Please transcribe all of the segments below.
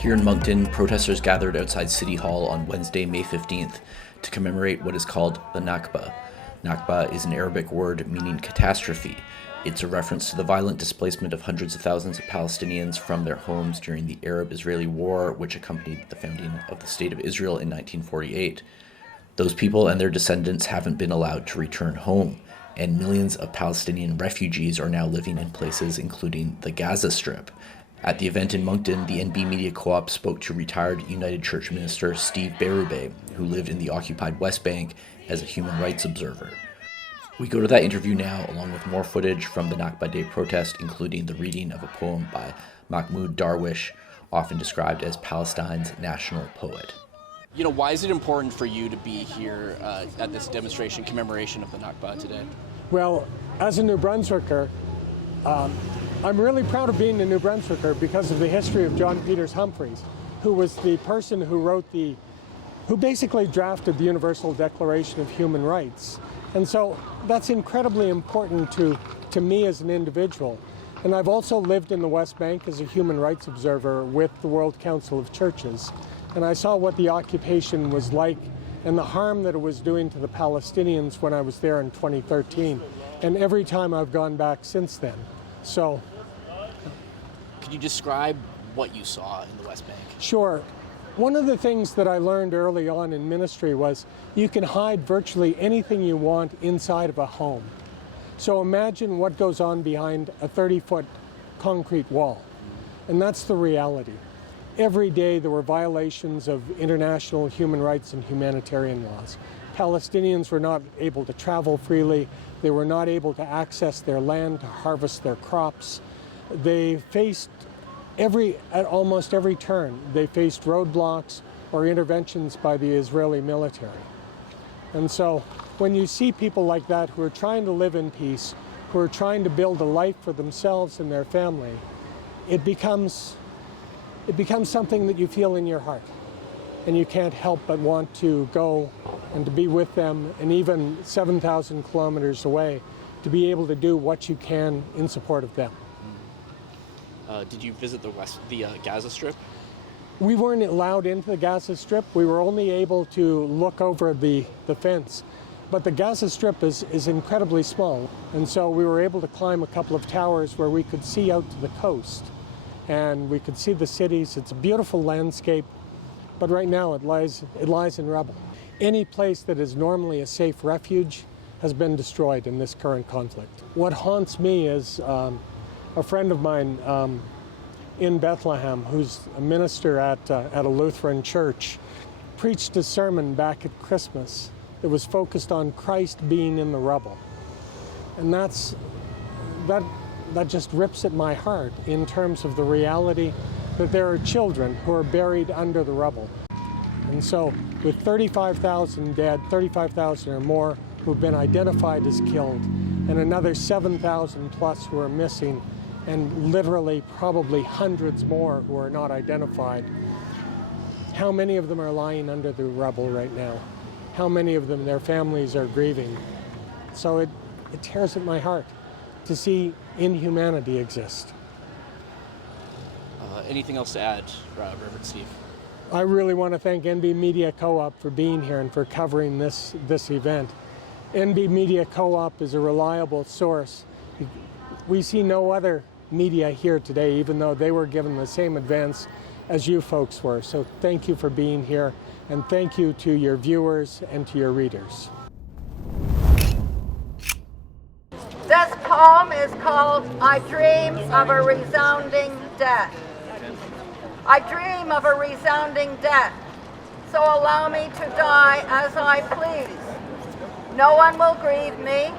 Here in Moncton, protesters gathered outside City Hall on Wednesday, May 15th, to commemorate what is called the Nakba. Nakba is an Arabic word meaning catastrophe. It's a reference to the violent displacement of hundreds of thousands of Palestinians from their homes during the Arab-Israeli War, which accompanied the founding of the State of Israel in 1948. Those people and their descendants haven't been allowed to return home, and millions of Palestinian refugees are now living in places including the Gaza Strip. At the event in Moncton, the NB Media Co-op spoke to retired United Church minister Steve Berube, who lived in the occupied West Bank as a human rights observer. We go to that interview now, along with more footage from the Nakba Day protest, including the reading of a poem by Mahmoud Darwish, often described as Palestine's national poet. You know, why is it important for you to be here at this demonstration commemoration of the Nakba today? Well, as a New Brunswicker, I'm really proud of being a New Brunswicker because of the history of John Peters Humphreys, who was the person who basically drafted the Universal Declaration of Human Rights. And so that's incredibly important to me as an individual. And I've also lived in the West Bank as a human rights observer with the World Council of Churches. And I saw what the occupation was like and the harm that it was doing to the Palestinians when I was there in 2013. And every time I've gone back since then. So, could you describe what you saw in the West Bank? Sure. One of the things that I learned early on in ministry was you can hide virtually anything you want inside of a home. So imagine what goes on behind a 30-foot concrete wall. And that's the reality. Every day there were violations of international human rights and humanitarian laws. Palestinians were not able to travel freely. They were not able to access their land to harvest their crops. They faced at almost every turn, they faced roadblocks or interventions by the Israeli military. And so when you see people like that who are trying to live in peace, who are trying to build a life for themselves and their family, it becomes something that you feel in your heart. And you can't help but want to go and to be with them, and even 7,000 kilometers away, to be able to do what you can in support of them. Did you visit the Gaza Strip? We weren't allowed into the Gaza Strip. We were only able to look over the fence. But the Gaza Strip is incredibly small. And so we were able to climb a couple of towers where we could see out to the coast. And we could see the cities. It's a beautiful landscape. But right now it lies in rubble. Any place that is normally a safe refuge has been destroyed in this current conflict. What haunts me is a friend of mine in Bethlehem, who's a minister at a Lutheran church, preached a sermon back at Christmas that was focused on Christ being in the rubble. And that just rips at my heart in terms of the reality that there are children who are buried under the rubble. And so with 35,000 dead, 35,000 or more who've been identified as killed, and another 7,000 plus who are missing, and literally probably hundreds more who are not identified, how many of them are lying under the rubble right now? How many of them, their families are grieving? So it tears at my heart to see inhumanity exist. Anything else to add, Reverend Steve? I really want to thank NB Media Co-op for being here and for covering this event. NB Media Co-op is a reliable source. We see no other media here today, even though they were given the same advance as you folks were. So thank you for being here, and thank you to your viewers and to your readers. This poem is called I Dream of a Resounding Death. I dream of a resounding death, so allow me to die as I please. No one will grieve me,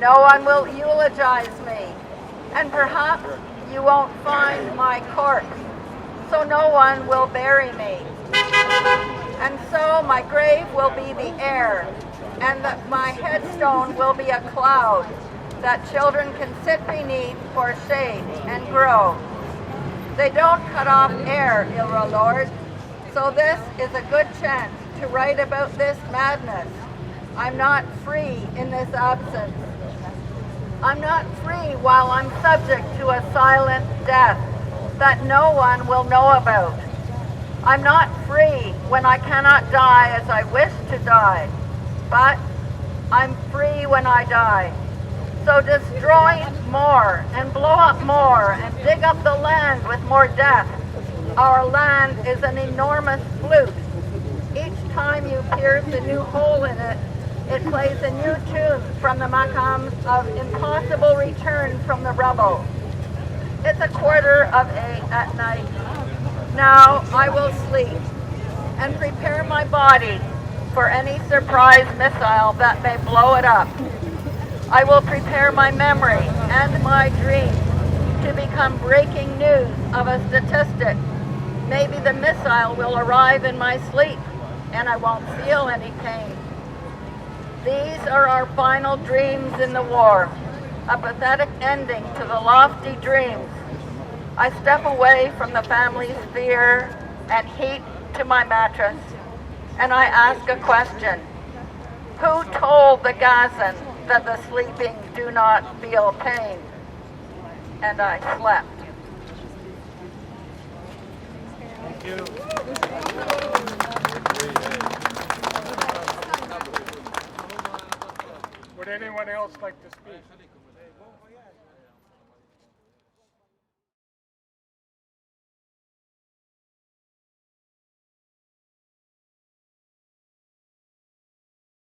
no one will eulogize me, and perhaps you won't find my corpse, so no one will bury me. And so my grave will be the air, and that my headstone will be a cloud that children can sit beneath for shade and grow. They don't cut off air, Ilra Lord, so this is a good chance to write about this madness. I'm not free in this absence. I'm not free while I'm subject to a silent death that no one will know about. I'm not free when I cannot die as I wish to die, but I'm free when I die. So destroy more and blow up more and dig up the land with more death. Our land is an enormous flute. Each time you pierce a new hole in it, it plays a new tune from the maqams of impossible return from the rubble. It's 7:45 at night. Now I will sleep and prepare my body for any surprise missile that may blow it up. I will prepare my memory and my dreams to become breaking news of a statistic. Maybe the missile will arrive in my sleep and I won't feel any pain. These are our final dreams in the war, a pathetic ending to the lofty dreams. I step away from the family's fear and heat to my mattress, and I ask a question. Who told the Gazan that the sleeping do not feel pain? And I slept. Thank you. Would anyone else like to speak?